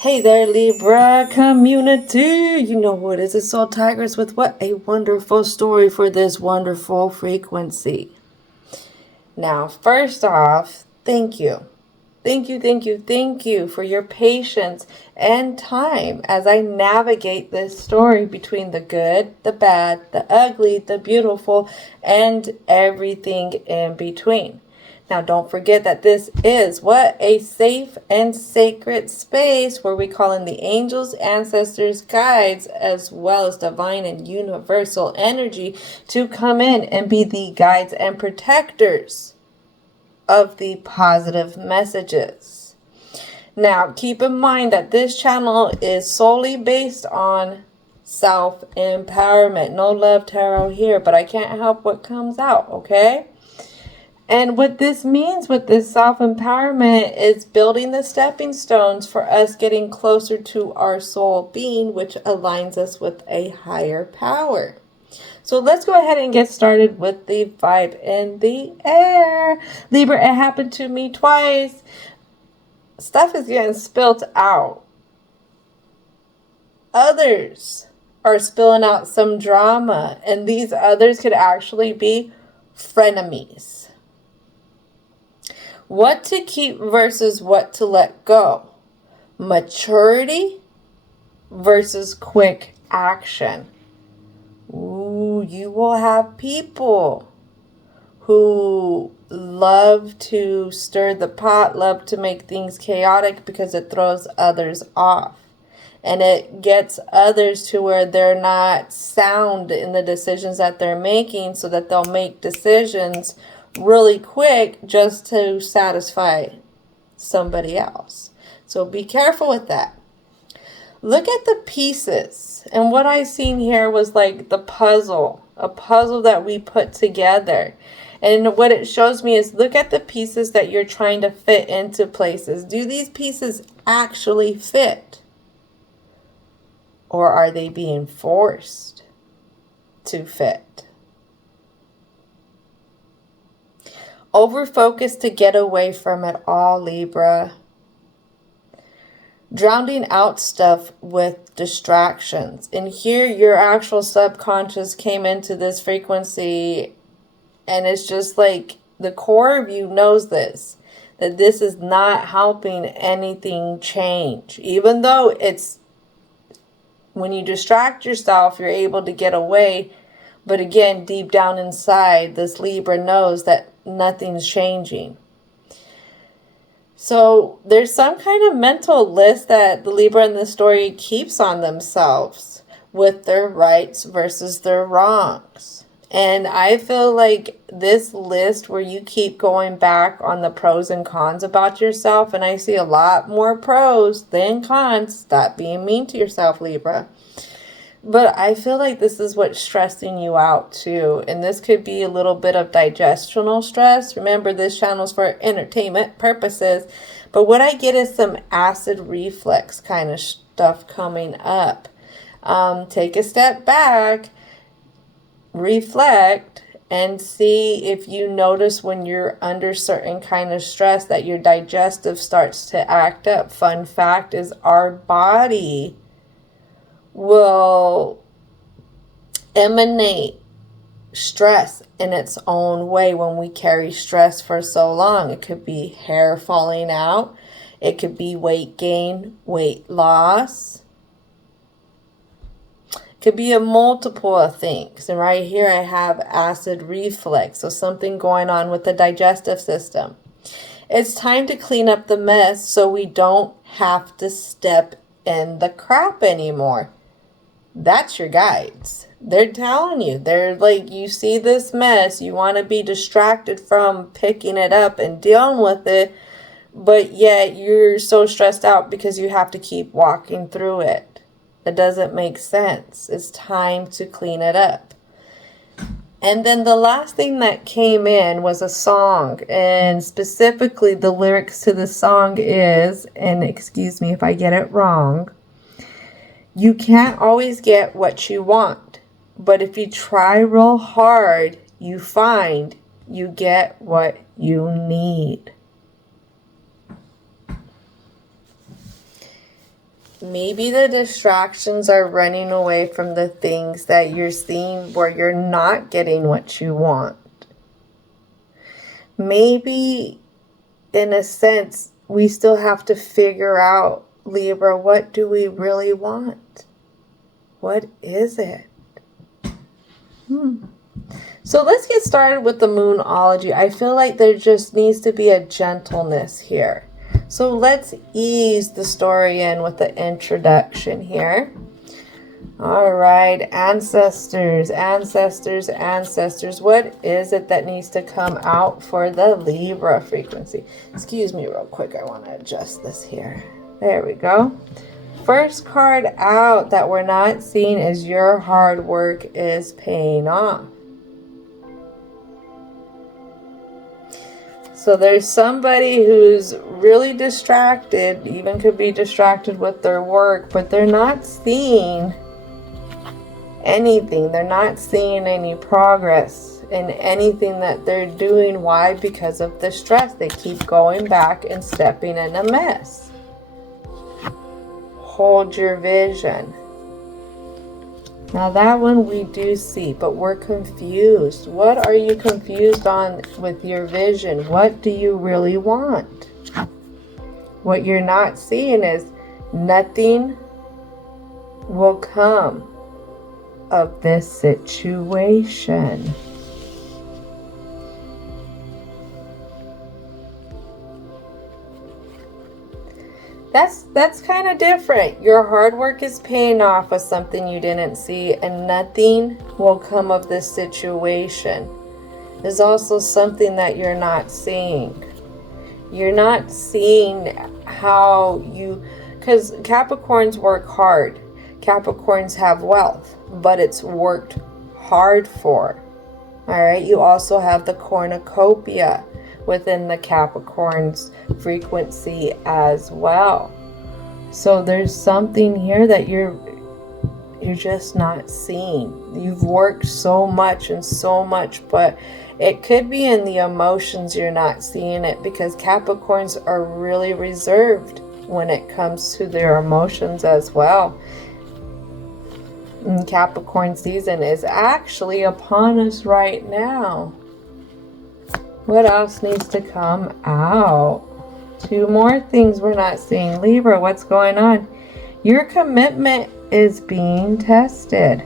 Hey there, Libra community! You know what it is, it's Soul Tigers with what a wonderful story for this wonderful frequency. Now, first off, thank you. Thank you for your patience and time as I navigate this story between the good, the bad, the ugly, the beautiful, and everything in between. Now, don't forget that this is what a safe and sacred space where we call in the angels, ancestors, guides, as well as divine and universal energy to come in and be the guides and protectors of the positive messages. Now, keep in mind that this channel is solely based on self-empowerment. No love tarot here, but I can't help what comes out, okay? And what this means with this self-empowerment is building the stepping stones for us getting closer to our soul being, which aligns us with a higher power. So let's go ahead and get started with the vibe in the air. Libra, it happened to me twice. Stuff is getting spilt out. Others are spilling out some drama, and these others could actually be frenemies. What to keep versus what to let go. Maturity versus quick action. Ooh, you will have people who love to stir the pot, love to make things chaotic because it throws others off. And it gets others to where they're not sound in the decisions that they're making, so that they'll make decisions really quick just to satisfy somebody else. So be careful with that. Look at the pieces. And what I seen here was like the puzzle, a puzzle that we put together. And what it shows me is look at the pieces that you're trying to fit into places. Do these pieces actually fit? Or are they being forced to fit? Over-focus to get away from it all, Libra. Drowning out stuff with distractions. And here your actual subconscious came into this frequency, and it's just like the core of you knows this, that this is not helping anything change. Even though it's, when you distract yourself, you're able to get away. But again, deep down inside, this Libra knows that nothing's changing. So there's some kind of mental list that the Libra in the story keeps on themselves with their rights versus their wrongs. And I feel like this list where you keep going back on the pros and cons about yourself, and I see a lot more pros than cons. Stop being mean to yourself, Libra. But I feel like this is what's stressing you out too. And this could be a little bit of digestional stress. Remember, this channel is for entertainment purposes. But what I get is some acid reflux kind of stuff coming up. Take a step back, reflect, and see if you notice when you're under certain kind of stress that your digestive starts to act up. Fun fact is our body will emanate stress in its own way when we carry stress for so long. It could be hair falling out. It could be weight gain, weight loss. It could be a multiple of things. And right here I have acid reflux. So something going on with the digestive system. It's time to clean up the mess so we don't have to step in the crap anymore. That's your guides. They're telling you. They're like, you see this mess. You want to be distracted from picking it up and dealing with it. But yet you're so stressed out because you have to keep walking through it. It doesn't make sense. It's time to clean it up. And then the last thing that came in was a song. And specifically the lyrics to the song is, and excuse me if I get it wrong, you can't always get what you want, but if you try real hard, you find you get what you need. maybe the distractions are running away from the things that you're seeing where you're not getting what you want. Maybe, in a sense, we still have to figure out, Libra, what do we really want? What is it? So let's get started with the Moonology. I feel like there just needs to be a gentleness here. So let's ease the story in with the introduction here. All right, ancestors, ancestors, ancestors. What is it that needs to come out for the Libra frequency? Excuse me real quick. I want to adjust this here. There we go. First card out that we're not seeing is your hard work is paying off. So there's somebody who's really distracted, even could be distracted with their work, but they're not seeing anything. They're not seeing any progress in anything that they're doing. Why? Because of the stress. They keep going back and stepping in a mess. Hold your vision. Now that one we do see, but we're confused. What are you confused on with your vision? What do you really want? What you're not seeing is nothing will come of this situation. That's kind of different. Your hard work is paying off with something you didn't see, and nothing will come of this situation. There's also something that you're not seeing. You're not seeing how you, because Capricorns work hard. Capricorns have wealth, but it's worked hard for. All right. You also have the cornucopia within the Capricorn's frequency as well. So there's something here that you're just not seeing. You've worked so much and so much, but it could be in the emotions you're not seeing it, because Capricorns are really reserved when it comes to their emotions as well. And Capricorn season is actually upon us right now. What else needs to come out? Two more things we're not seeing. Libra, what's going on? Your commitment is being tested.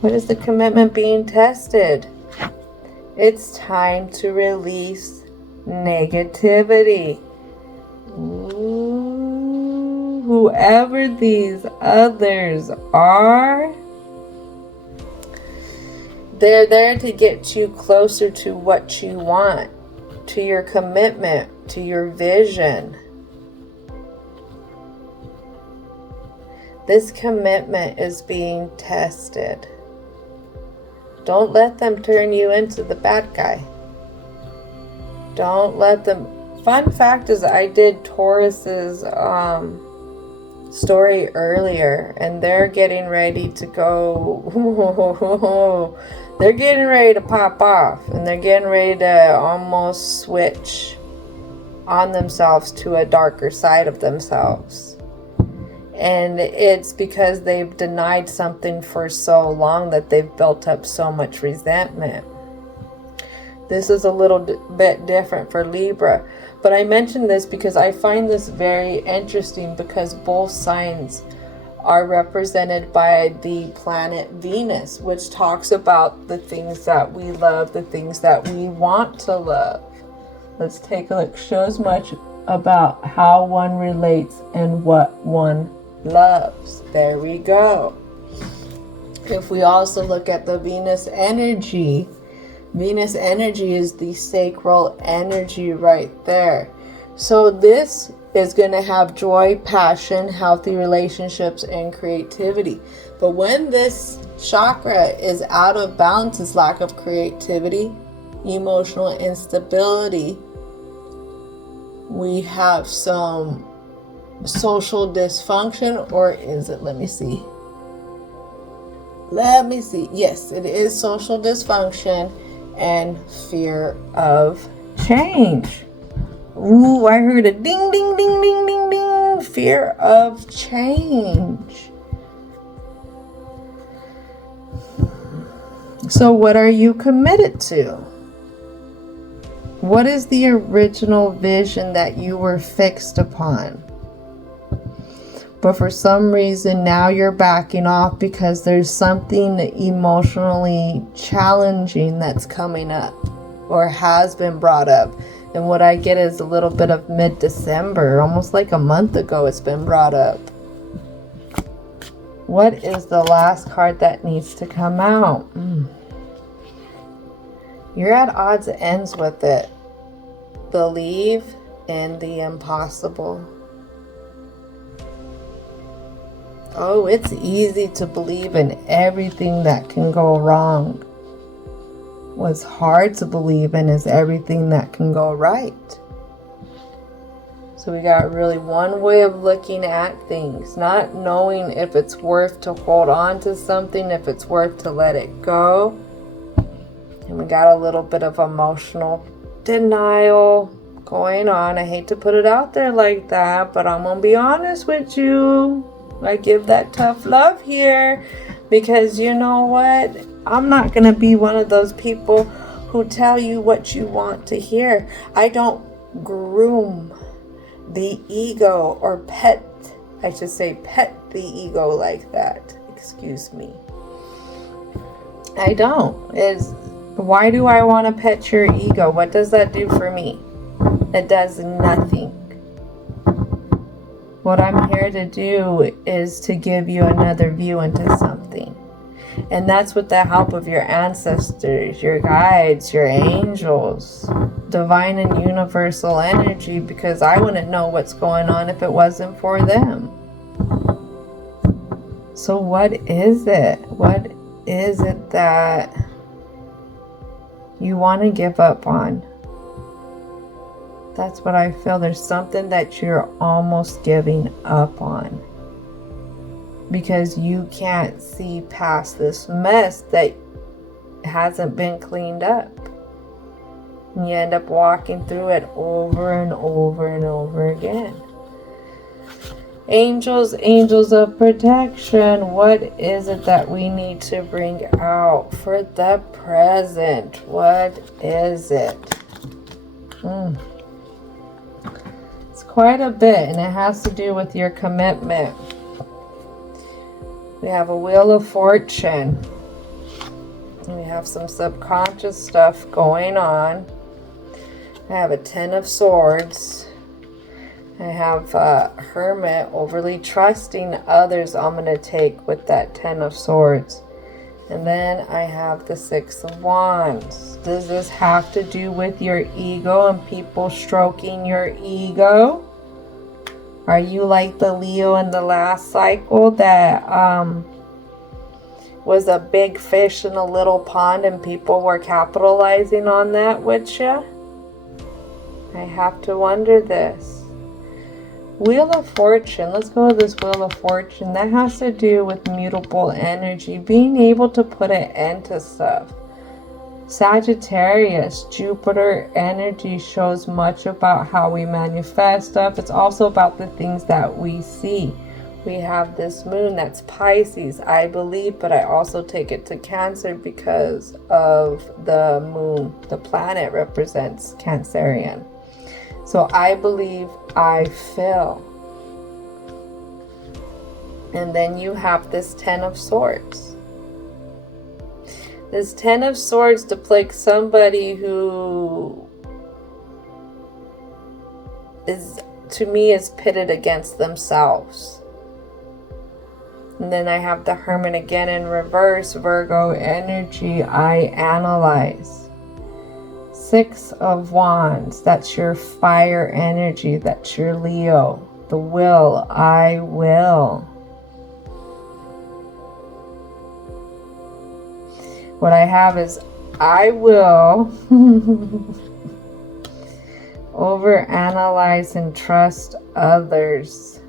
What is the commitment being tested? It's time to release negativity. Ooh, whoever these others are, they're there to get you closer to what you want, to your commitment, to your vision. This commitment is being tested. Don't let them turn you into the bad guy. Don't let them. Fun fact is, I did Taurus's story earlier, and they're getting ready to go. They're getting ready to pop off, and they're getting ready to almost switch on themselves to a darker side of themselves. And it's because they've denied something for so long that they've built up so much resentment. This is a little bit different for Libra. But I mention this because I find this very interesting, because both signs are represented by the planet Venus, which talks about the things that we love, the things that we want to love. Let's take a look. Shows much about how one relates and what one loves. There we go. If we also look at the Venus energy is the sacral energy right there. So this is going to have joy, passion, healthy relationships, and creativity. But when this chakra is out of balance, is lack of creativity, emotional instability, we have some social dysfunction, or is it, let me see. Yes, it is social dysfunction and fear of change. Ooh, I heard a ding, ding, ding, ding, ding, ding. fear of change. So what are you committed to? What is the original vision that you were fixed upon? But for some reason now you're backing off because there's something emotionally challenging that's coming up or has been brought up. And what I get is a little bit of mid-December, almost like a month ago it's been brought up. What is the last card that needs to come out? You're at odds and ends with it. Believe in the impossible. Oh, it's easy to believe in everything that can go wrong. What's hard to believe in is everything that can go right. So we got really one way of looking at things, not knowing if it's worth to hold on to something, if it's worth to let it go. And we got a little bit of emotional denial going on. I hate to put it out there like that, but I'm gonna be honest with you. I give that tough love here because you know what? I'm not going to be one of those people who tell you what you want to hear. I don't groom the ego or pet the ego like that. Excuse me. I don't. Why do I want to pet your ego? What does that do for me? It does nothing. What I'm here to do is to give you another view into something. And that's with the help of your ancestors, your guides, your angels, divine and universal energy, because I wouldn't know what's going on if it wasn't for them. So what is it? What is it that you want to give up on? That's what I feel. There's something that you're almost giving up on because you can't see past this mess that hasn't been cleaned up. And you end up walking through it over and over and over again. Angels, angels of protection, what is it that we need to bring out for the present? What is it? Quite a bit, and it has to do with your commitment. We have a Wheel of Fortune. And we have some subconscious stuff going on. I have a Ten of Swords. I have Hermit, overly trusting others. I'm going to take with that Ten of Swords. And then I have the Six of Wands. Does this have to do with your ego and people stroking your ego? Are you like the Leo in the last cycle that was a big fish in a little pond and people were capitalizing on that with you? I have to wonder this. Wheel of Fortune. Let's go with this Wheel of Fortune. That has to do with mutable energy. Being able to put an end to stuff. Sagittarius, Jupiter energy shows much about how we manifest stuff. It's also about the things that we see. We have this moon that's Pisces, I believe, but I also take it to Cancer because of the moon. The planet represents Cancerian. So I believe, I feel. And then you have this Ten of Swords. This Ten of Swords depicts somebody who is, to me, is pitted against themselves. And then I have the Hermit again in reverse, Virgo energy, I analyze. Six of Wands, that's your fire energy, that's your Leo. The will, I will. What I have is, I will overanalyze and trust others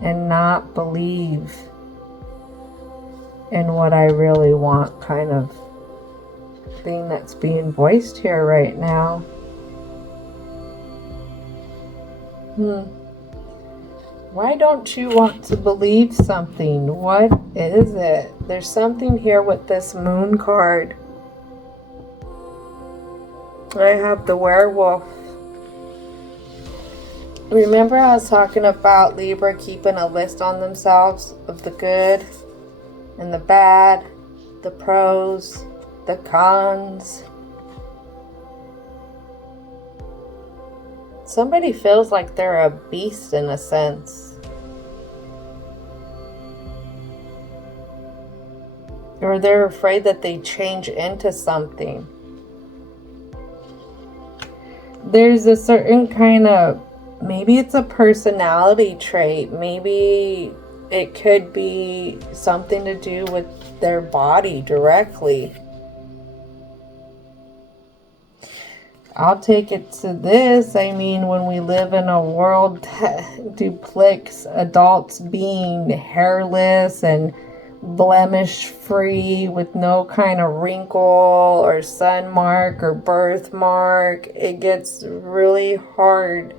and not believe in what I really want, kind of thing that's being voiced here right now. Why don't you want to believe something? What is it? There's something here with this moon card. I have the werewolf. Remember I was talking about Libra keeping a list on themselves of the good and the bad, the pros, the cons. Somebody feels like they're a beast in a sense. Or they're afraid that they change into something. There's a certain kind of, maybe it's a personality trait. Maybe it could be something to do with their body directly. I'll take it to this. I mean, when we live in a world that depicts adults being hairless and blemish free with no kind of wrinkle or sun mark or birthmark, it gets really hard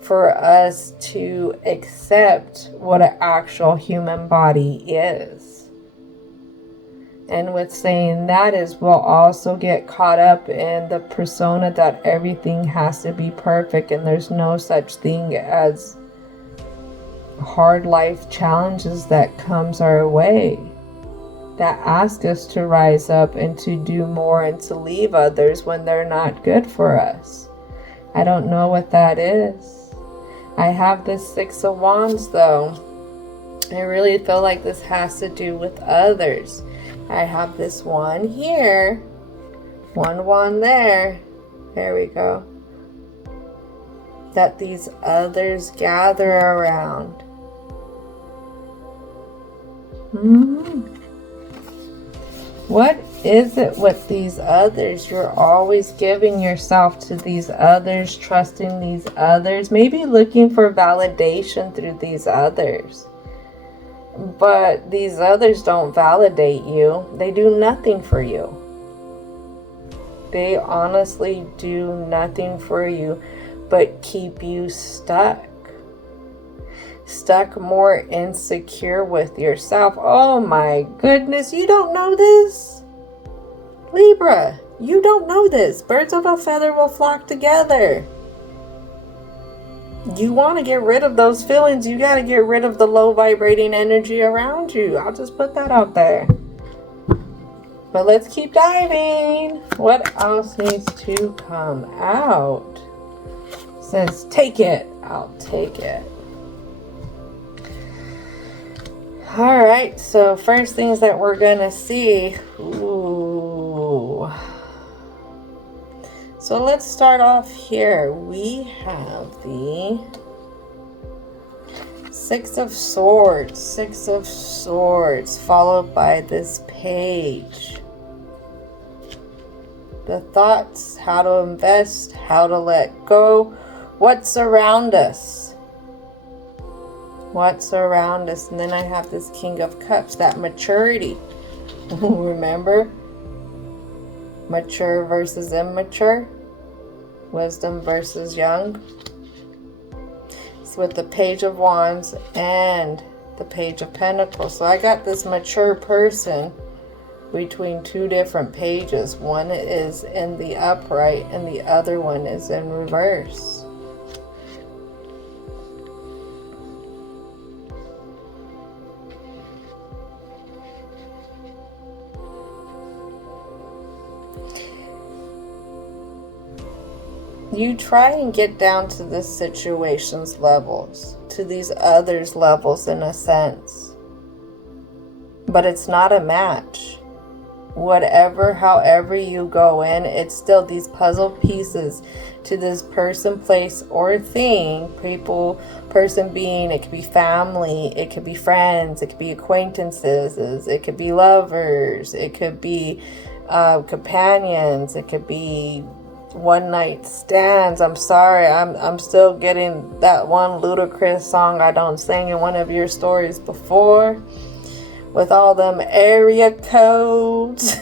for us to accept what an actual human body is. And with saying that is, we'll also get caught up in the persona that everything has to be perfect and there's no such thing as hard life challenges that comes our way that ask us to rise up and to do more and to leave others when they're not good for us. I don't know what that is. I have this Six of Wands though. I really feel like this has to do with others. I have this one here, one wand there, there we go, that these others gather around. What is it with these others? You're always giving yourself to these others, trusting these others, maybe looking for validation through these others. But these others don't validate you. They do nothing for you. They honestly do nothing for you but keep you stuck. Stuck, more insecure with yourself. Oh my goodness, you don't know this? Libra, you don't know this. Birds of a feather will flock together. You want to get rid of those feelings, you got to get rid of the low vibrating energy around you. I'll just put that out there. But let's keep diving. What else needs to come out? It says, take it. I'll take it. Alright, so first things that we're going to see. Ooh. So let's start off here. We have the Six of Swords, followed by this page. The thoughts, how to invest, how to let go, what's around us. What's around us. And then I have this King of Cups, that maturity. Remember? Mature versus immature. Wisdom versus young. It's with the Page of Wands and the Page of Pentacles. So I got this mature person between two different pages. One is in the upright and the other one is in reverse. You try and get down to this situation's levels, to these others' levels in a sense. But it's not a match. Whatever, however you go in, it's still these puzzle pieces to this person, place, or thing. People, person, being, it could be family, it could be friends, it could be acquaintances, it could be lovers, it could be companions, it could be one night stands. I'm sorry, I'm still getting that one Ludacris song I don't sing in one of your stories before, with all them area codes.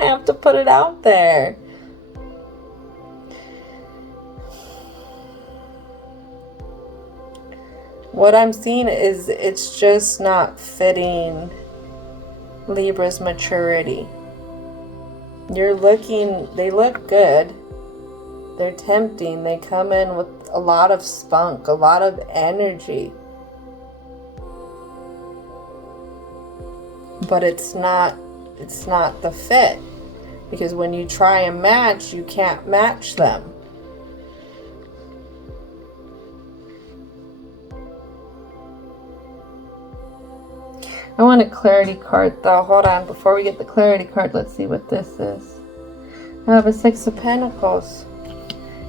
I have to put it out there. What I'm seeing is it's just not fitting Libra's maturity. They look good. They're tempting. They come in with a lot of spunk, a lot of energy. But it's not the fit. Because when you try and match, you can't match them. I want a clarity card though. Hold on. Before we get the clarity card, let's see what this is. I have a 6 of Pentacles.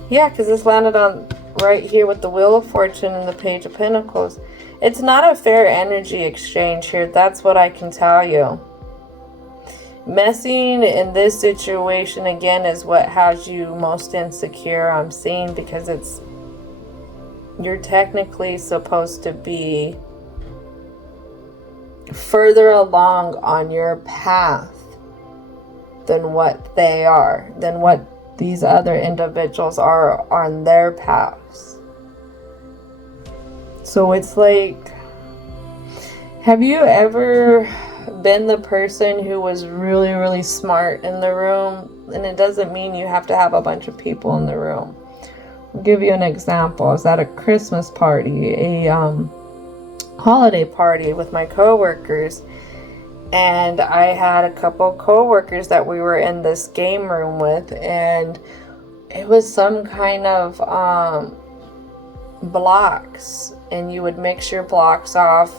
Yeah, because this landed on right here with the Wheel of Fortune and the Page of Pentacles. It's not a fair energy exchange here. That's what I can tell you. Messing in this situation again is what has you most insecure, I'm seeing, because you're technically supposed to be further along on your path than what they are, than what these other individuals are on their paths. So it's like, have you ever been the person who was really, really smart in the room? And it doesn't mean you have to have a bunch of people in the room. I'll give you an example. I was at a Christmas party, a holiday party with my coworkers, and I had a couple coworkers that we were in this game room with, and it was some kind of blocks, and you would mix your blocks up,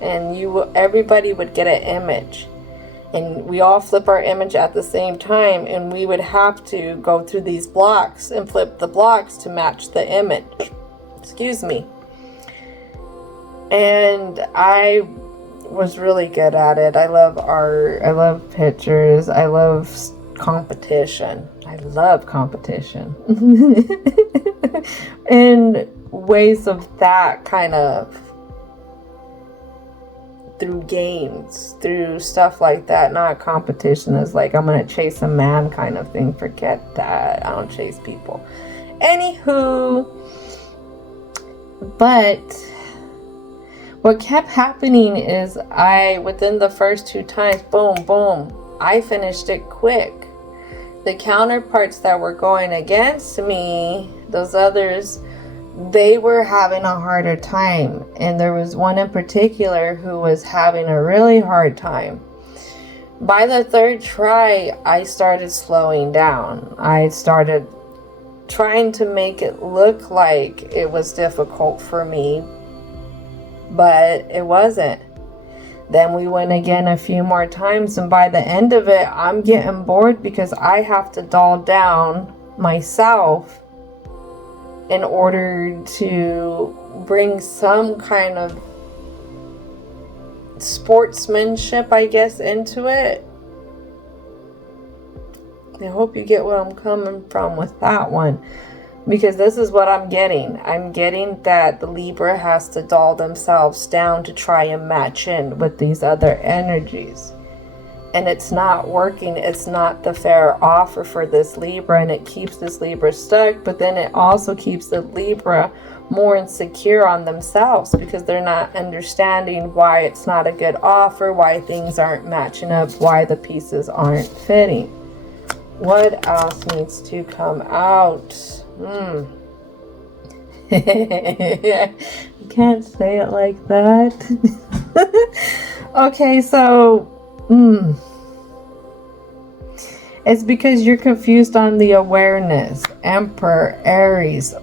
and everybody would get an image, and we all flip our image at the same time, and we would have to go through these blocks and flip the blocks to match the image. Excuse me. And I was really good at it. I love art. I love pictures. I love competition. I love competition. And ways of that kind of through games, through stuff like that. Not competition as like I'm gonna chase a man kind of thing. Forget that. I don't chase people. Anywho, but what kept happening is within the first 2 times, boom, boom, I finished it quick. The counterparts that were going against me, those others, they were having a harder time. And there was one in particular who was having a really hard time. By the 3rd try, I started slowing down. I started trying to make it look like it was difficult for me, but it wasn't. Then we went again a few more times, and by the end of it, I'm getting bored because I have to dull down myself in order to bring some kind of sportsmanship, I guess, into it. I hope you get what I'm coming from with that one, because this is what I'm getting. I'm getting that the Libra has to dull themselves down to try and match in with these other energies. And it's not working. It's not the fair offer for this Libra, and it keeps this Libra stuck, but then it also keeps the Libra more insecure on themselves because they're not understanding why it's not a good offer, why things aren't matching up, why the pieces aren't fitting. What else needs to come out? You can't say it like that. Okay, so it's because you're confused on the awareness. Emperor, Aries.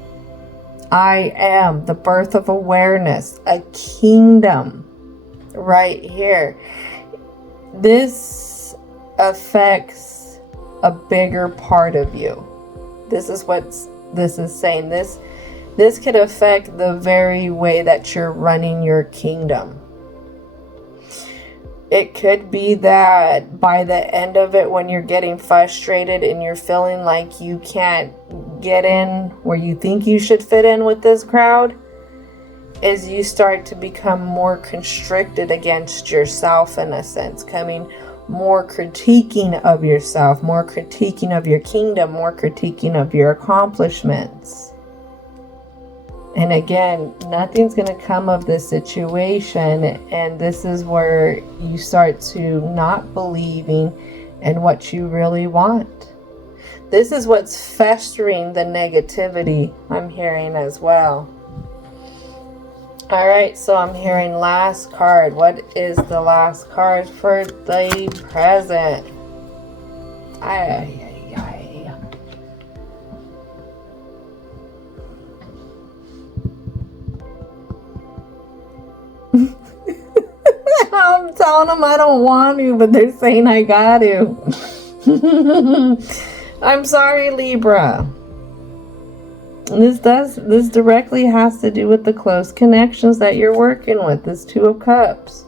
I am the birth of awareness, a kingdom right here. This affects a bigger part of you. This is what this is saying. This could affect the very way that you're running your kingdom. It could be that by the end of it, when you're getting frustrated and you're feeling like you can't get in where you think you should fit in with this crowd, is you start to become more constricted against yourself, in a sense, coming more critiquing of yourself, more critiquing of your kingdom, more critiquing of your accomplishments. And again, nothing's going to come of this situation. And this is where you start to not believing in what you really want. This is what's festering the negativity I'm hearing as well. All right, so I'm hearing last card. What is the last card for the present? I'm telling them I don't want to, but they're saying I got to. I'm sorry, Libra. This directly has to do with the close connections that you're working with. This Two of Cups.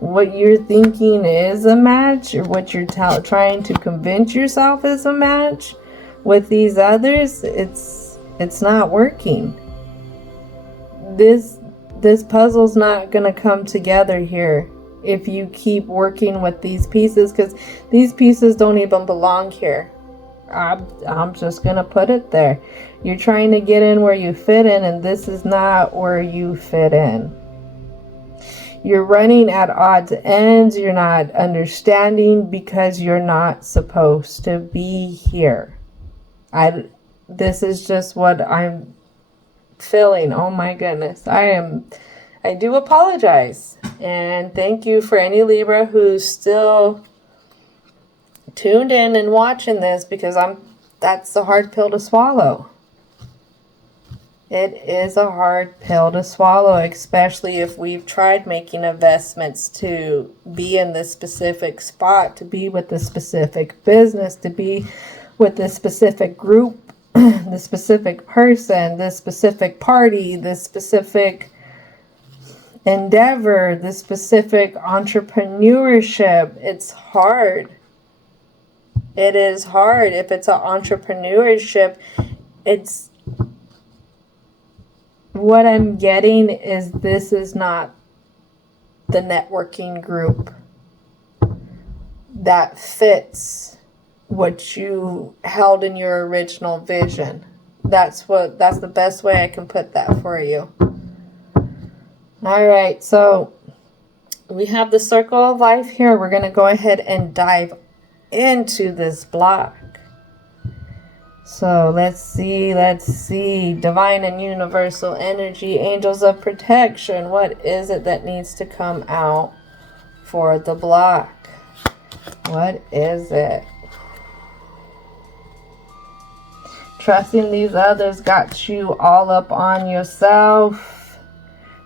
What you're thinking is a match, or what you're trying to convince yourself is a match with these others, it's not working. This puzzle's not going to come together here if you keep working with these pieces, because these pieces don't even belong here. I'm just going to put it there. You're trying to get in where you fit in, and this is not where you fit in. You're running at odds ends. You're not understanding because you're not supposed to be here. This is just what I'm feeling. Oh my goodness. I do apologize. And thank you for any Libra who's still tuned in and watching this, because that's a hard pill to swallow. It is a hard pill to swallow, especially if we've tried making investments to be in this specific spot, to be with this specific business, to be with this specific group, this specific person, this specific party, this specific endeavor, this specific entrepreneurship. It's hard. It is hard. If it's an entrepreneurship, it's what I'm getting is this is not the networking group that fits what you held in your original vision. That's the best way I can put that for you. All right, so we have the circle of life here. We're going to go ahead and dive into this block. So let's see. Divine and universal energy, angels of protection. What is it that needs to come out for the block? What is it? Trusting these others got you all up on yourself.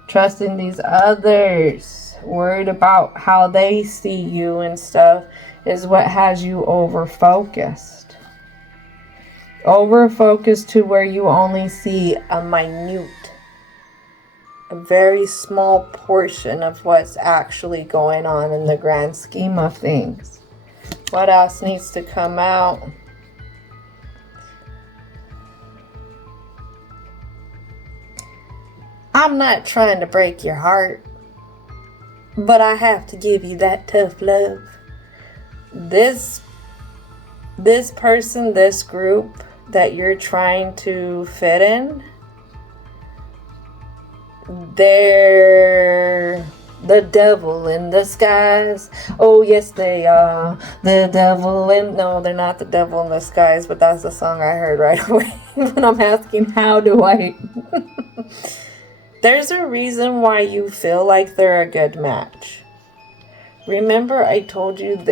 Trusting these others, worried about how they see you and stuff, is what has you over-focused. Over-focused to where you only see a very small portion of what's actually going on in the grand scheme of things. What else needs to come out? I'm not trying to break your heart, but I have to give you that tough love. This person, this group that you're trying to fit in, they're the devil in disguise. Oh yes, they are the devil in... No, they're not the devil in disguise, but that's the song I heard right away when I'm asking how do I... There's a reason why you feel like they're a good match. Remember I told you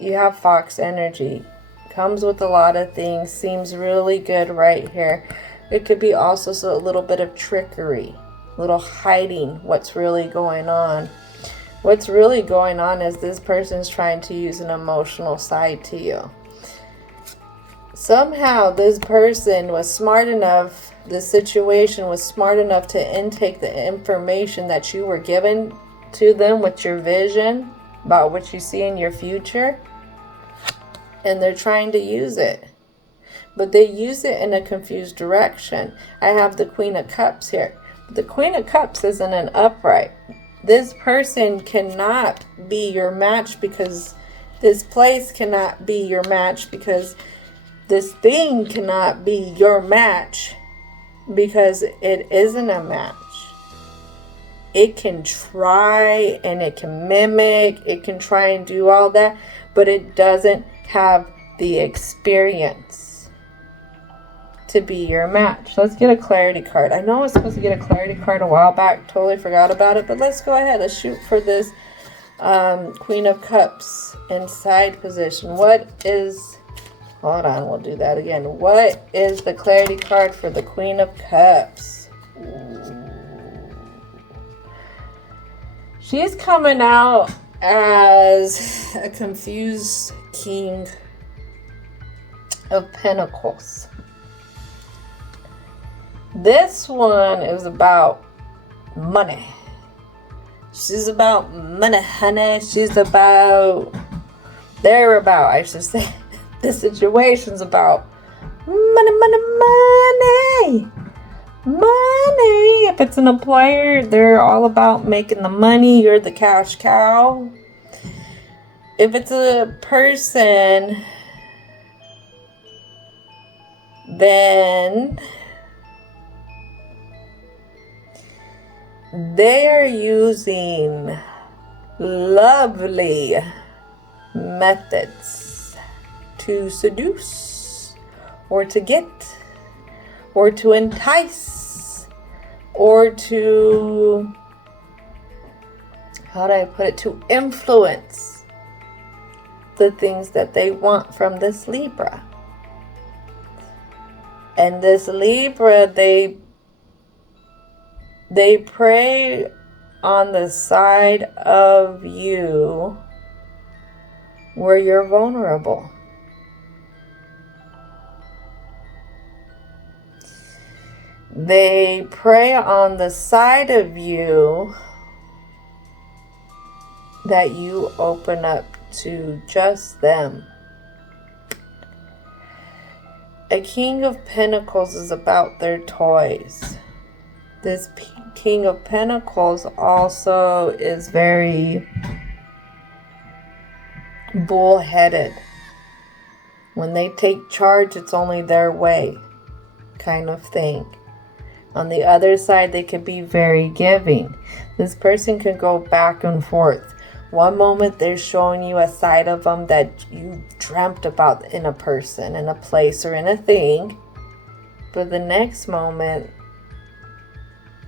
you have fox energy. Comes with a lot of things. Seems really good right here. It could be also a little bit of trickery. A little hiding what's really going on. What's really going on is this person's trying to use an emotional side to you. Somehow this person was smart enough, the situation was smart enough to intake the information that you were given to them with your vision about what you see in your future. And they're trying to use it. But they use it in a confused direction. I have the Queen of Cups here. The Queen of Cups isn't an upright. This person cannot be your match, because this place cannot be your match, because this thing cannot be your match, because it isn't a match. It can try and it can mimic, it can try and do all that, but it doesn't have the experience to be your match. Let's get a clarity card. I know I was supposed to get a clarity card a while back, totally forgot about it, but let's go ahead. Let's shoot for this Queen of Cups in side position. What is, hold on, we'll do that again. What is the clarity card for the Queen of Cups? She's coming out as a confused King of Pentacles. This one is about money. She's about money, honey. She's about, they're about, I should say, the situation's about money, money, money. Money. If it's an employer, they're all about making the money. You're the cash cow. If it's a person, then they are using lovely methods to seduce or to get or to entice or to, how do I put it, to influence the things that they want from this Libra. And this Libra, they prey on the side of you where you're vulnerable. They prey on the side of you that you open up to just them. A King of Pentacles is about their toys. This King of Pentacles also is very bullheaded. When they take charge, it's only their way, kind of thing. On the other side, they could be very giving. This person can go back and forth. One moment they're showing you a side of them that you dreamt about in a person, in a place, or in a thing. But the next moment,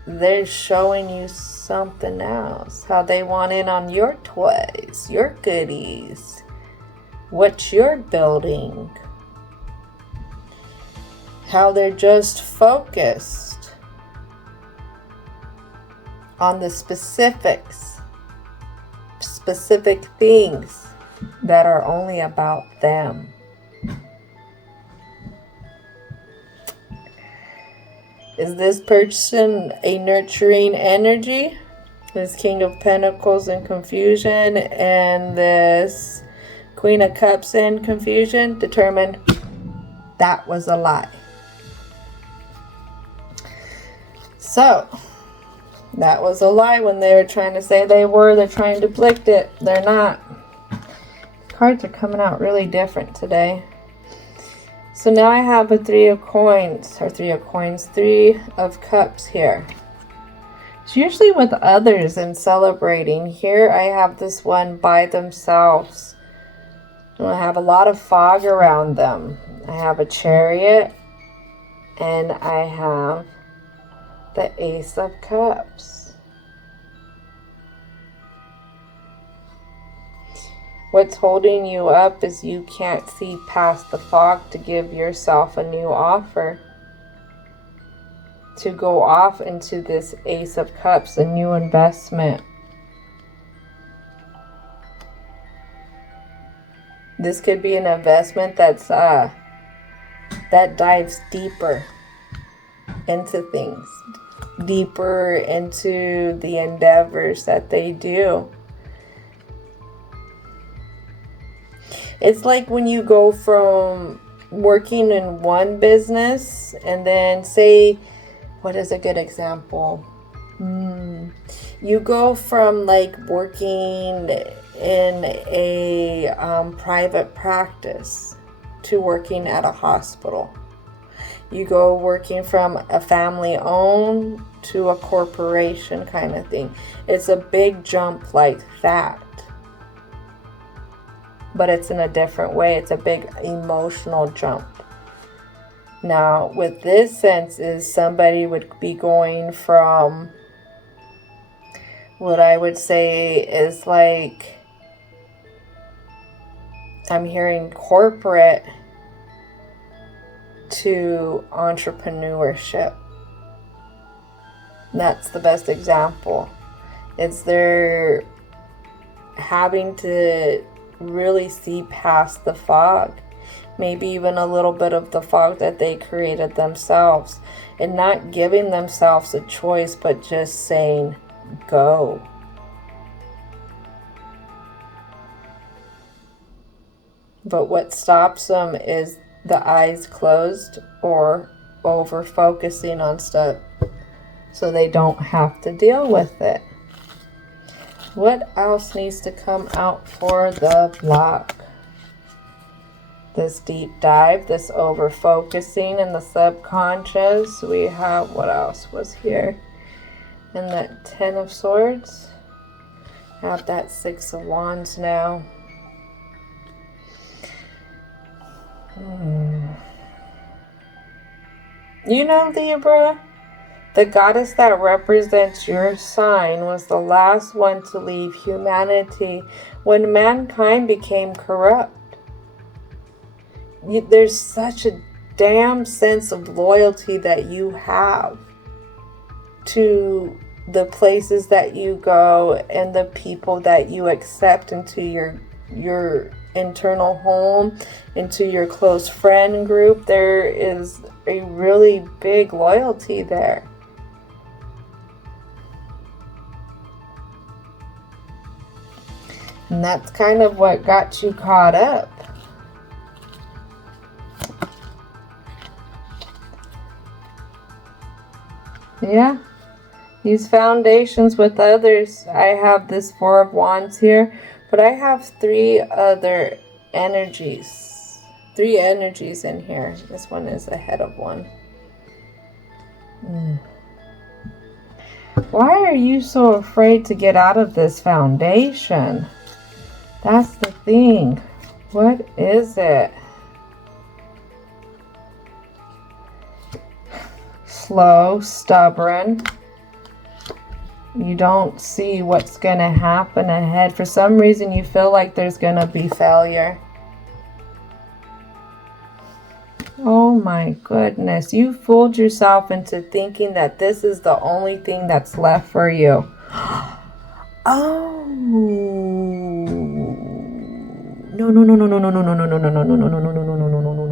they're showing you something else. How they want in on your toys, your goodies, what you're building. How they're just focused on the specific things that are only about them. Is this person a nurturing energy? This King of Pentacles in confusion and this Queen of Cups in confusion? Determined that was a lie. So, that was a lie when they were trying to say they were. They're trying to deflect it. They're not. Cards are coming out really different today. So now I have a Three of Cups here. It's usually with others and celebrating. Here I have this one by themselves. And I have a lot of fog around them. I have a Chariot and I have the Ace of Cups. What's holding you up is you can't see past the fog to give yourself a new offer. To go off into this Ace of Cups, a new investment. This could be an investment that's that dives deeper into things. Deeper into the endeavors that they do. It's like when you go from working in one business and then say, what is a good example? You go from like working in a private practice to working at a hospital. You go working from a family owned to a corporation kind of thing. It's a big jump like that. But it's in a different way. It's a big emotional jump. Now, with this sense is somebody would be going from what I would say is like, I'm hearing corporate to entrepreneurship. That's the best example. It's they're having to really see past the fog. Maybe even a little bit of the fog that they created themselves. And not giving themselves a choice, but just saying, go. But what stops them is the eyes closed or over focusing on stuff so they don't have to deal with it. What else needs to come out for the block? This deep dive, this over focusing in the subconscious. We have, what else was here? And that 10 of Swords. I have that 6 of Wands now. You know, Libra, the goddess that represents your sign was the last one to leave humanity when mankind became corrupt. There's such a damn sense of loyalty that you have to the places that you go and the people that you accept into your internal home, into your close friend group. There is a really big loyalty there. And that's kind of what got you caught up. Yeah. These foundations with others. I have this 4 of Wands here. But I have 3 other energies. 3 energies in here. This one is ahead of one. Why are you so afraid to get out of this foundation? That's the thing. What is it? Slow, stubborn. You don't see what's going to happen ahead. For some reason, you feel like there's going to be failure. Oh my goodness. You fooled yourself into thinking that this is the only thing that's left for you. Oh.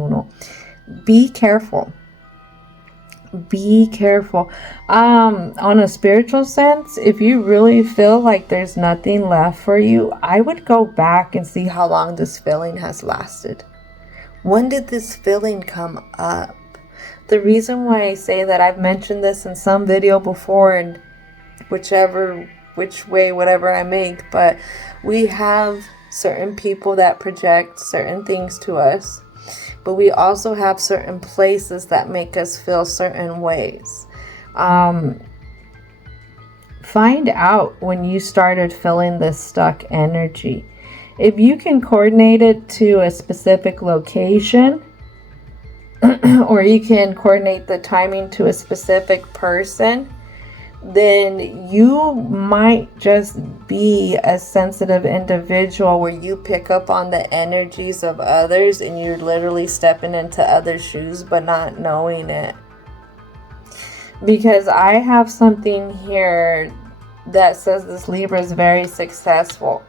No. Be careful. Be careful. On a spiritual sense, if you really feel like there's nothing left for you, I would go back and see how long this feeling has lasted. When did this feeling come up? The reason why I say that, I've mentioned this in some video before, and which way, whatever I make, but we have certain people that project certain things to us. But we also have certain places that make us feel certain ways. Find out when you started feeling this stuck energy. If you can coordinate it to a specific location, or you can coordinate the timing to a specific person, then you might just be a sensitive individual where you pick up on the energies of others and you're literally stepping into other shoes but not knowing it. Because I have something here that says this Libra is very successful.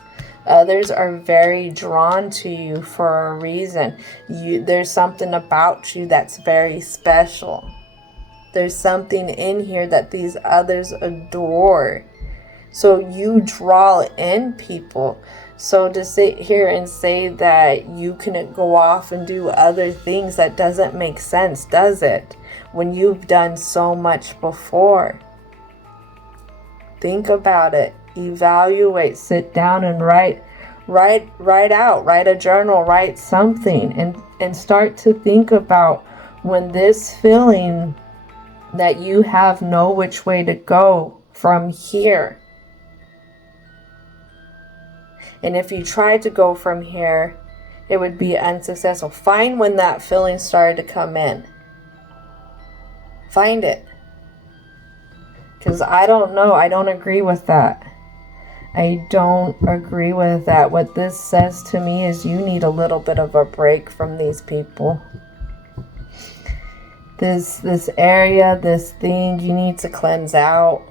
Others are very drawn to you for a reason. There's something about you that's very special. There's something in here that these others adore. So you draw in people. So to sit here and say that you can go off and do other things, that doesn't make sense, does it? When you've done so much before. Think about it. Evaluate. Sit down and write a journal, write something, and start to think about when this feeling that you have no which way to go from here, and if you tried to go from here, it would be unsuccessful. Find when that feeling started to come in. Find it. Because I don't know. I don't agree with that. I don't agree with that. What this says to me is you need a little bit of a break from these people. This area, this thing, you need to cleanse out.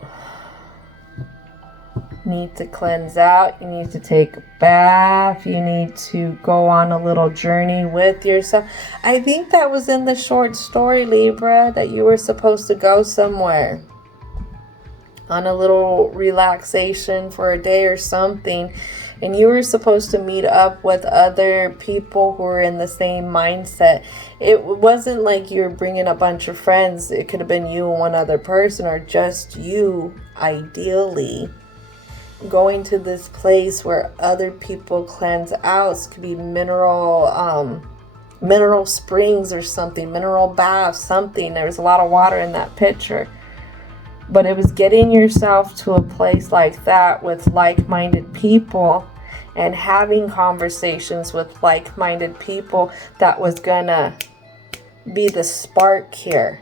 You need to cleanse out. You need to take a bath. You need to go on a little journey with yourself. I think that was in the short story, Libra, that you were supposed to go somewhere on a little relaxation for a day or something, and you were supposed to meet up with other people who were in the same mindset. It wasn't like you were bringing a bunch of friends. It could have been you and one other person, or just you, ideally, going to this place where other people cleanse out. It could be mineral springs or something, mineral baths, something. There was a lot of water in that picture. But it was getting yourself to a place like that with like-minded people and having conversations with like-minded people that was gonna be the spark here.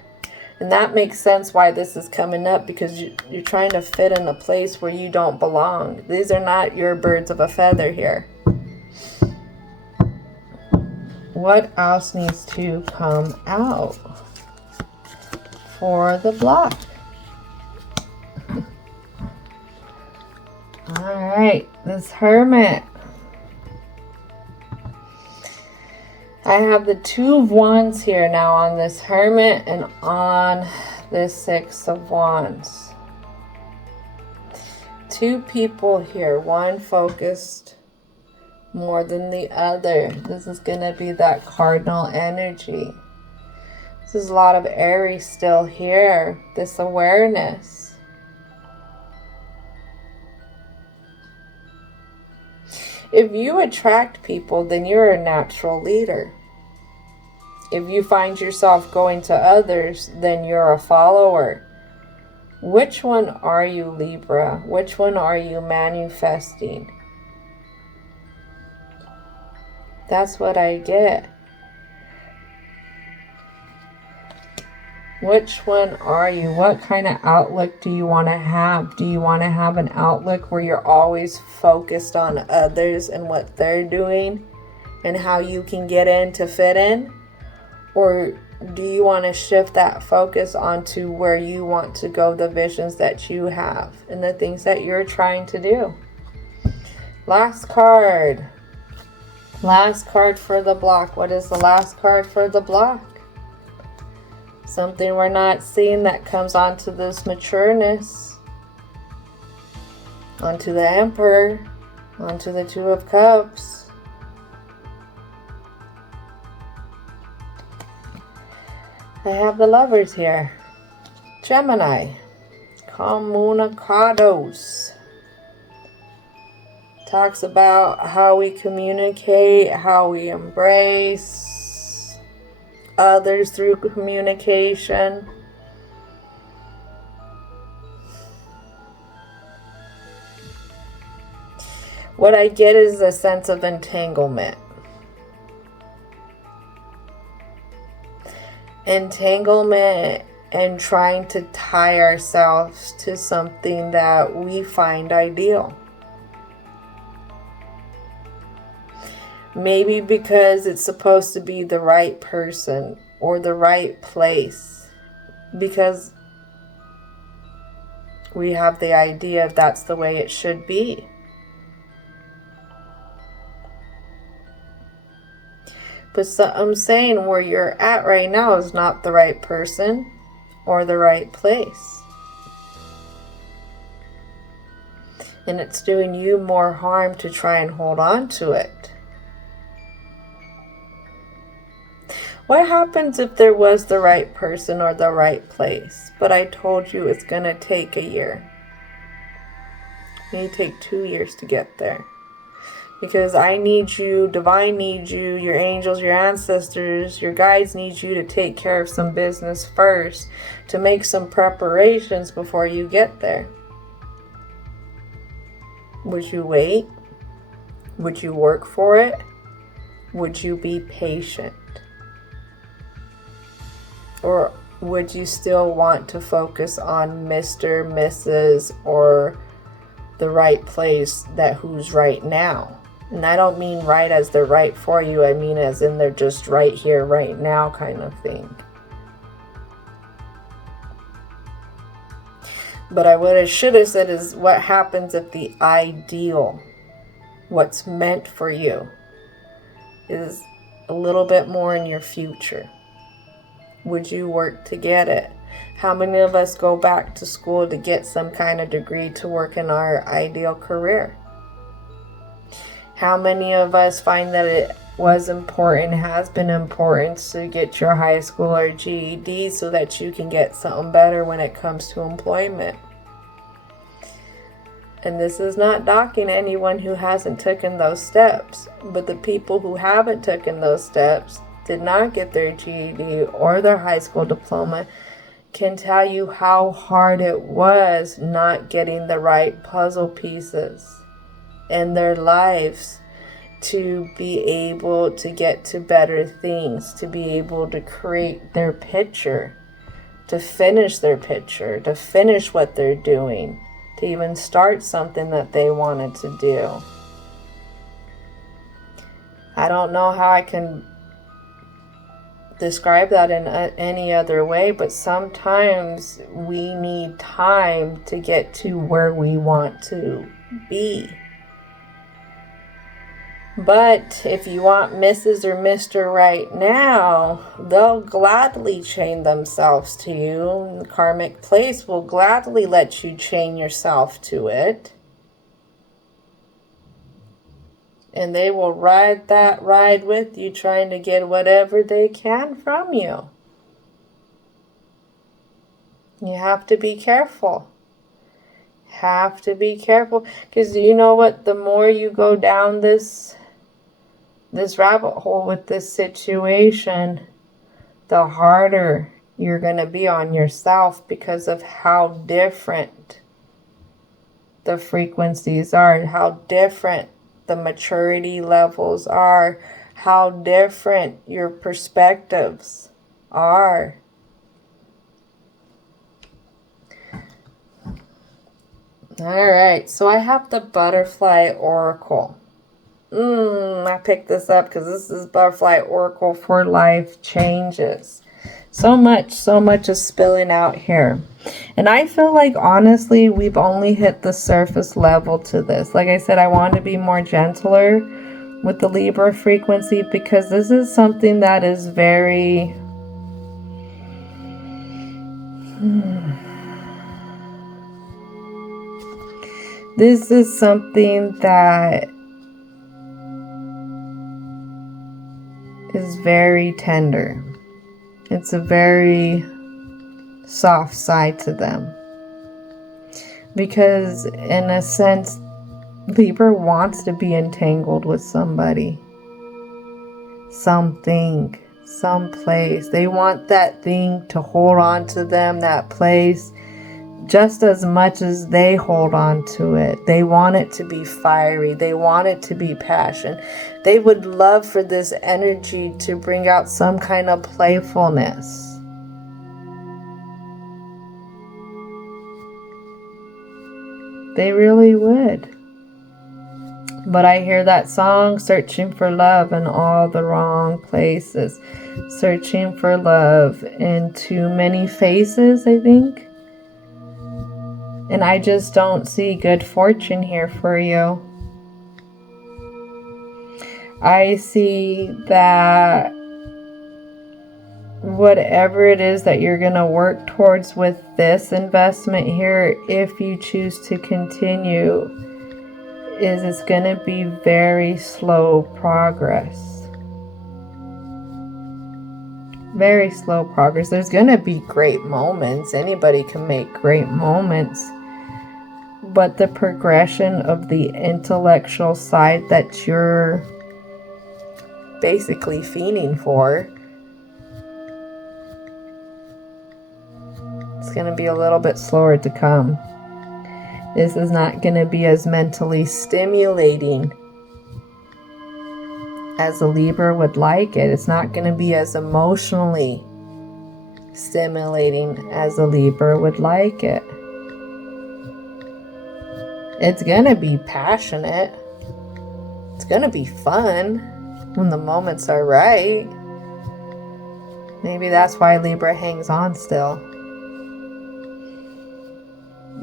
And that makes sense why this is coming up, because you're trying to fit in a place where you don't belong. These are not your birds of a feather here. What else needs to come out for the block? Alright, this Hermit. I have the Two of Wands here now on this Hermit and on this Six of Wands. Two people here, one focused more than the other. This is going to be that cardinal energy. This is a lot of Aries still here, this awareness. If you attract people, then you're a natural leader. If you find yourself going to others, then you're a follower. Which one are you, Libra? Which one are you manifesting? That's what I get. Which one are you? What kind of outlook do you want to have? Do you want to have an outlook where you're always focused on others and what they're doing and how you can get in to fit in? Or do you want to shift that focus onto where you want to go, the visions that you have and the things that you're trying to do? Last card. Last card for the block. What is the last card for the block? Something we're not seeing that comes onto this matureness. Onto the Emperor. Onto the Two of Cups. I have the Lovers here. Gemini. Communicados. Talks about how we communicate, how we embrace others through communication. What I get is a sense of entanglement. Entanglement and trying to tie ourselves to something that we find ideal. Maybe because it's supposed to be the right person or the right place. Because we have the idea if that's the way it should be. But so I'm saying where you're at right now is not the right person or the right place. And it's doing you more harm to try and hold on to it. What happens if there was the right person or the right place, but I told you it's going to take a year? It may take 2 years to get there. Because I need you, divine needs you, your angels, your ancestors, your guides need you to take care of some business first, to make some preparations before you get there. Would you wait? Would you work for it? Would you be patient? Or would you still want to focus on Mr., Mrs., or the right place that who's right now? And I don't mean right as they're right for you. I mean as in they're just right here, right now kind of thing. But what I should have said is, what happens if the ideal, what's meant for you, is a little bit more in your future? Would you work to get it? How many of us go back to school to get some kind of degree to work in our ideal career? How many of us find that it was important, has been important to get your high school or GED so that you can get something better when it comes to employment? And this is not docking anyone who hasn't taken those steps, but the people who haven't taken those steps, did not get their GED or their high school diploma, can tell you how hard it was not getting the right puzzle pieces in their lives to be able to get to better things, to be able to create their picture, to finish their picture, to finish what they're doing, to even start something that they wanted to do. I don't know how I can describe that in any other way, but sometimes we need time to get to where we want to be. But if you want Mrs. or Mr. right now, they'll gladly chain themselves to you. The karmic place will gladly let you chain yourself to it. And they will ride that ride with you, trying to get whatever they can from you. You have to be careful. Have to be careful. Because you know what? The more you go down this rabbit hole with this situation, the harder you're going to be on yourself because of how different the frequencies are, how different the maturity levels are, how different your perspectives are. All right, so I have the Butterfly Oracle. I picked this up because this is Butterfly Oracle for life changes. So much is spilling out here. And I feel like, honestly, we've only hit the surface level to this. Like I said, I want to be more gentler with the Libra frequency because this is something that is very... This is something that is very tender. It's a very soft side to them. Because in a sense, Libra wants to be entangled with somebody. Something, someplace. They want that thing to hold on to them, that place, just as much as they hold on to it. They want it to be fiery. They want it to be passion. They would love for this energy to bring out some kind of playfulness. They really would. But I hear that song, searching for love in all the wrong places. Searching for love in too many faces, I think. And I just don't see good fortune here for you. I see that whatever it is that you're going to work towards with this investment here, if you choose to continue, is it's going to be very slow progress. Very slow progress. There's going to be great moments. Anybody can make great moments. but the progression of the intellectual side that you're basically fiending for, it's going to be a little bit slower to come. This is not going to be as mentally stimulating as a Libra would like it. It's not going to be as emotionally stimulating as a Libra would like it. It's going to be passionate. It's going to be fun when the moments are right. Maybe that's why Libra hangs on still.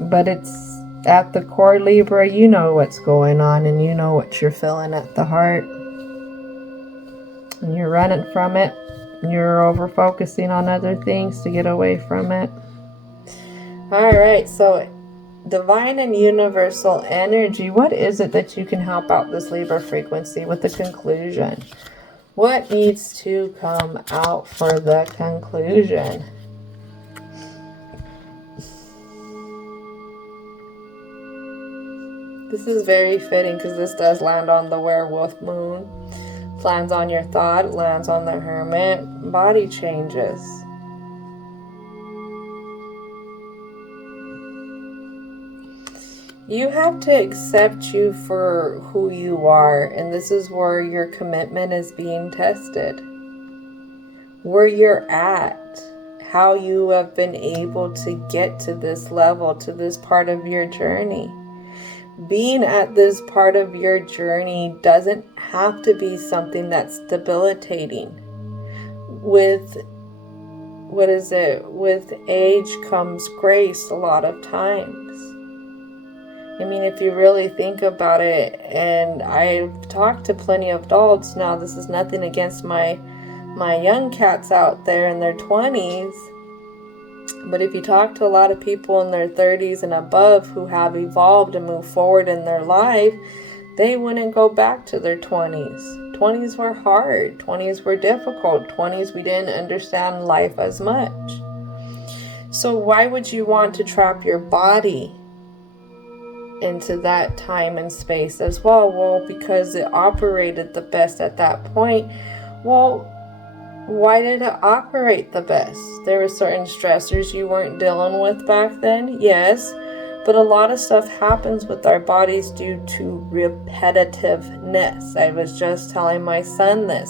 But it's at the core, Libra, you know what's going on and you know what you're feeling at the heart. And you're running from it. You're over focusing on other things to get away from it. Alright, so divine and universal energy. What is it that you can help out this Libra frequency with the conclusion? What needs to come out for the conclusion? This is very fitting because this does land on the werewolf moon. It lands on your thought, it lands on the hermit. Body changes. You have to accept you for who you are, and this is where your commitment is being tested. Where you're at, how you have been able to get to this level, to this part of your journey. Being at this part of your journey doesn't have to be something that's debilitating. With age comes grace a lot of times. I mean, if you really think about it, and I've talked to plenty of adults now, this is nothing against my young cats out there in their 20s, but if you talk to a lot of people in their 30s and above who have evolved and moved forward in their life, they wouldn't go back to their 20s. 20s were hard. 20s were difficult. 20s we didn't understand life as much. So why would you want to trap your body into that time and space as well? Well, because it operated the best at that point. Well, why did it operate the best? There were certain stressors you weren't dealing with back then, yes, but a lot of stuff happens with our bodies due to repetitiveness. I was just telling my son this.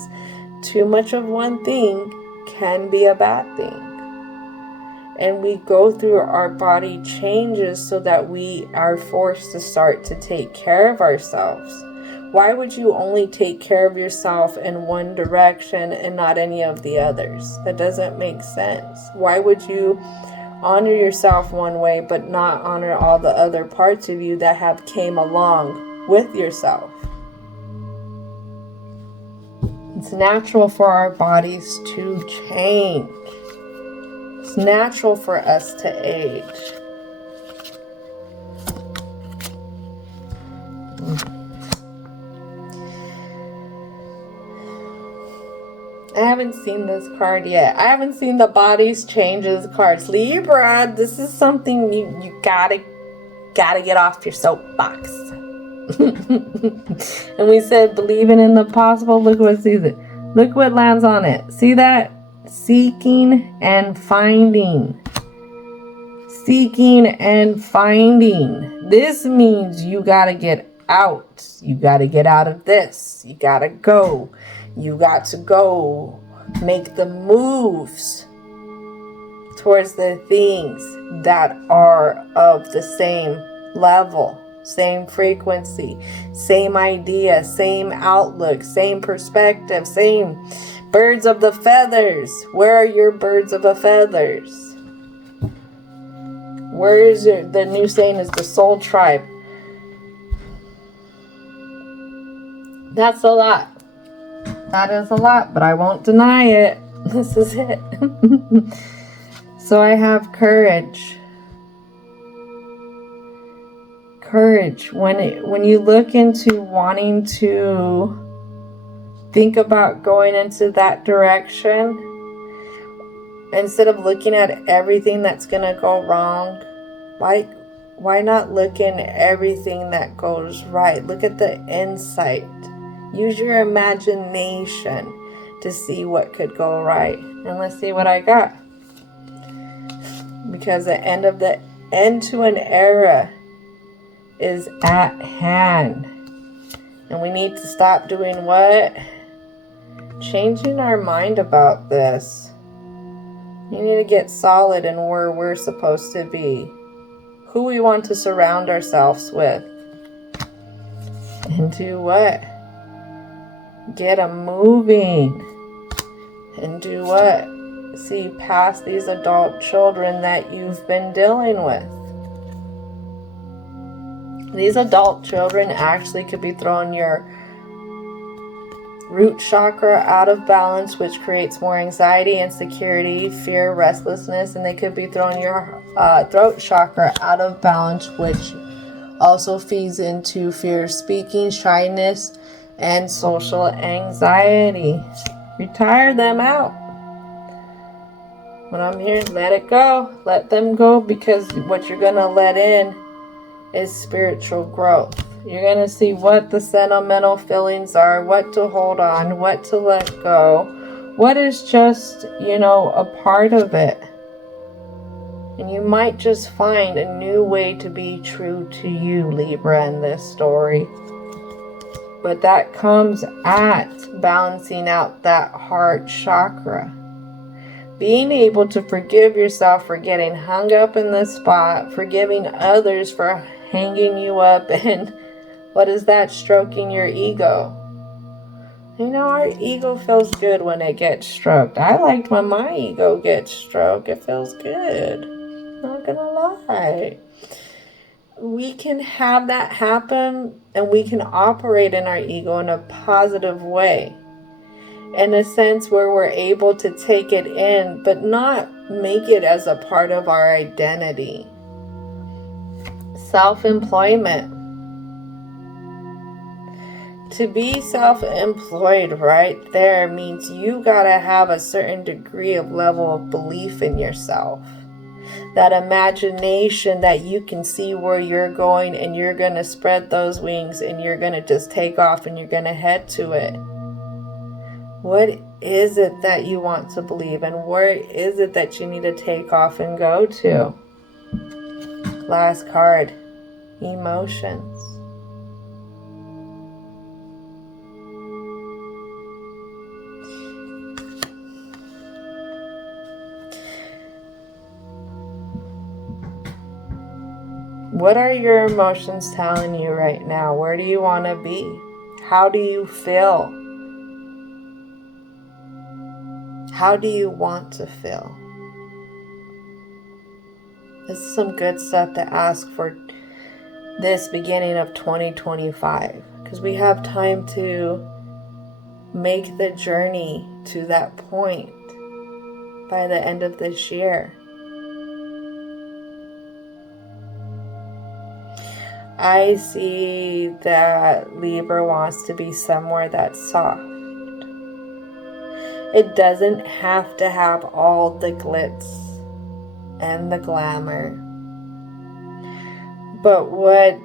Too much of one thing can be a bad thing. And we go through our body changes so that we are forced to start to take care of ourselves. Why would you only take care of yourself in one direction and not any of the others? That doesn't make sense. Why would you honor yourself one way but not honor all the other parts of you that have came along with yourself? It's natural for our bodies to change. It's natural for us to age. I haven't seen this card yet. I haven't seen the bodies changes cards. Libra, this is something you gotta get off your soapbox. And we said believing in the possible. Look what sees it. Look what lands on it. See that? Seeking and finding. Seeking and finding. This means you gotta get out. You gotta get out of this. You gotta go. You got to go make the moves towards the things that are of the same level, same frequency, same idea, same outlook, same perspective, same birds of the feathers. Where are your birds of the feathers? Where is it? The new saying is the soul tribe. That's a lot. That is a lot, but I won't deny it. This is it. So I have courage. Courage. When you look into wanting to think about going into that direction, instead of looking at everything that's going to go wrong, like Why not look in everything that goes right? Look at the insight. Use your imagination to see what could go right. And let's see what I got. Because the end to an era is at hand. And we need to stop doing what? Changing our mind about this. You need to get solid in where we're supposed to be. Who we want to surround ourselves with. And do what? Get 'em moving. And do what? See past these adult children that you've been dealing with. These adult children actually could be throwing your root chakra out of balance, which creates more anxiety, insecurity, fear, restlessness, and they could be throwing your throat chakra out of balance, which also feeds into fear of speaking, shyness, and social anxiety. Retire them out. When I'm here, let it go. Let them go, because what you're going to let in is spiritual growth. You're going to see what the sentimental feelings are, what to hold on, what to let go, what is just, a part of it. And you might just find a new way to be true to you, Libra, in this story. But that comes at balancing out that heart chakra. Being able to forgive yourself for getting hung up in this spot, forgiving others for hanging you up, and what is that? Stroking your ego. Our ego feels good when it gets stroked. I liked when my ego gets stroked. It feels good. Not gonna lie. We can have that happen, and we can operate in our ego in a positive way. In a sense where we're able to take it in, but not make it as a part of our identity. Self-employment. To be self-employed right there means you gotta have a certain degree of level of belief in yourself. That imagination that you can see where you're going, and you're gonna spread those wings, and you're gonna just take off, and you're gonna head to it. What is it that you want to believe, and where is it that you need to take off and go to? Last card, emotions. What are your emotions telling you right now? Where do you want to be? How do you feel? How do you want to feel? This is some good stuff to ask for this beginning of 2025, because we have time to make the journey to that point by the end of this year. I see that Libra wants to be somewhere that's soft. It doesn't have to have all the glitz and the glamour. But what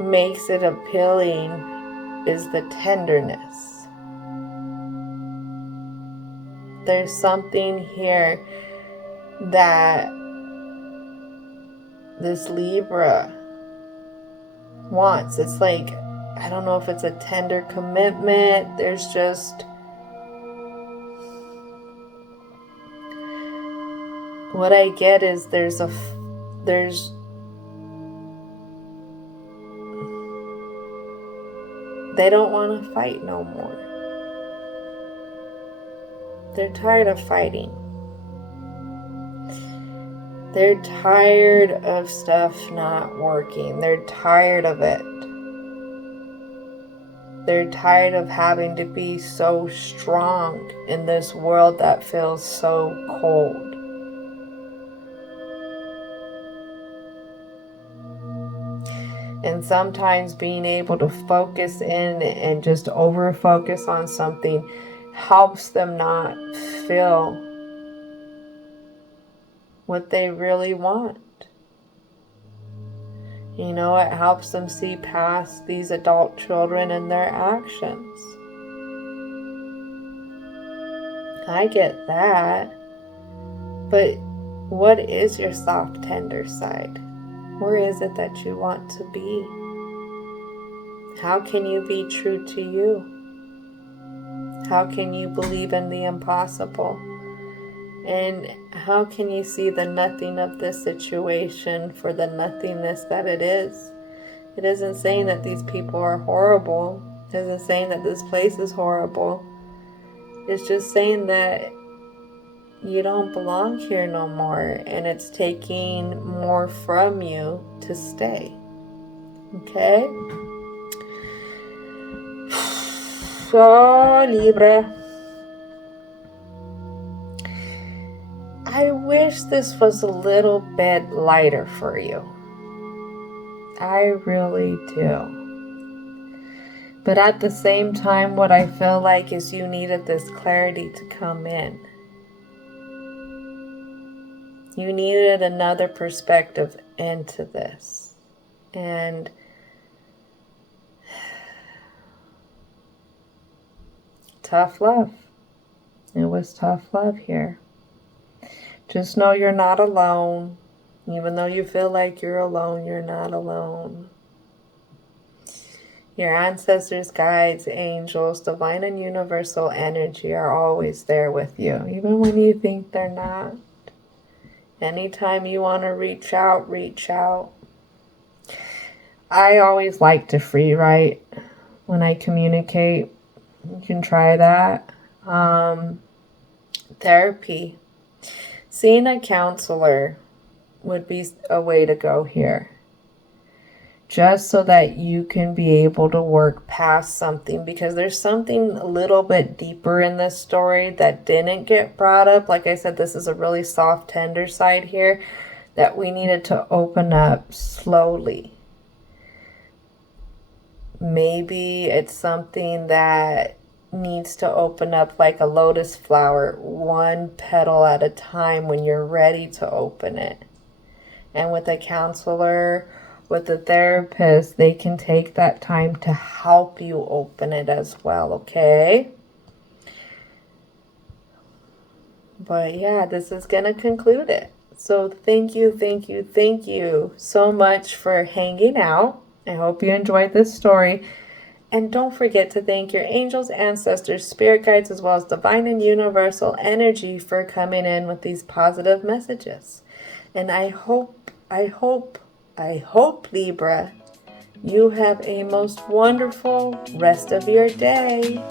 makes it appealing is the tenderness. There's something here that this Libra wants. It's like, I don't know if it's a tender commitment. There's just, what I get is there's they don't want to fight no more. They're tired of fighting. They're tired of stuff not working. They're tired of it. They're tired of having to be so strong in this world that feels so cold. And sometimes being able to focus in and just over focus on something helps them not feel what they really want. You know, it helps them see past these adult children and their actions. I get that. But what is your soft, tender side? Where is it that you want to be? How can you be true to you? How can you believe in the impossible? And how can you see the nothing of this situation for the nothingness that it is? It isn't saying that these people are horrible. It isn't saying that this place is horrible. It's just saying that you don't belong here no more, and it's taking more from you to stay. Okay? So, Libra, I wish this was a little bit lighter for you. I really do. But at the same time, what I feel like is you needed this clarity to come in. You needed another perspective into this. And tough love. It was tough love here. Just know you're not alone. Even though you feel like you're alone, you're not alone. Your ancestors, guides, angels, divine and universal energy are always there with you, even when you think they're not. Anytime you want to reach out, reach out. I always like to free write when I communicate. You can try that. Therapy. Seeing a counselor would be a way to go here. Just so that you can be able to work past something, because there's something a little bit deeper in this story that didn't get brought up. Like I said, this is a really soft, tender side here that we needed to open up slowly. Maybe it's something that needs to open up like a lotus flower, one petal at a time when you're ready to open it. And with a counselor, with a therapist, they can take that time to help you open it as well, okay? But yeah, this is going to conclude it. So thank you so much for hanging out. I hope you enjoyed this story. And don't forget to thank your angels, ancestors, spirit guides, as well as divine and universal energy for coming in with these positive messages. And I hope, Libra, you have a most wonderful rest of your day.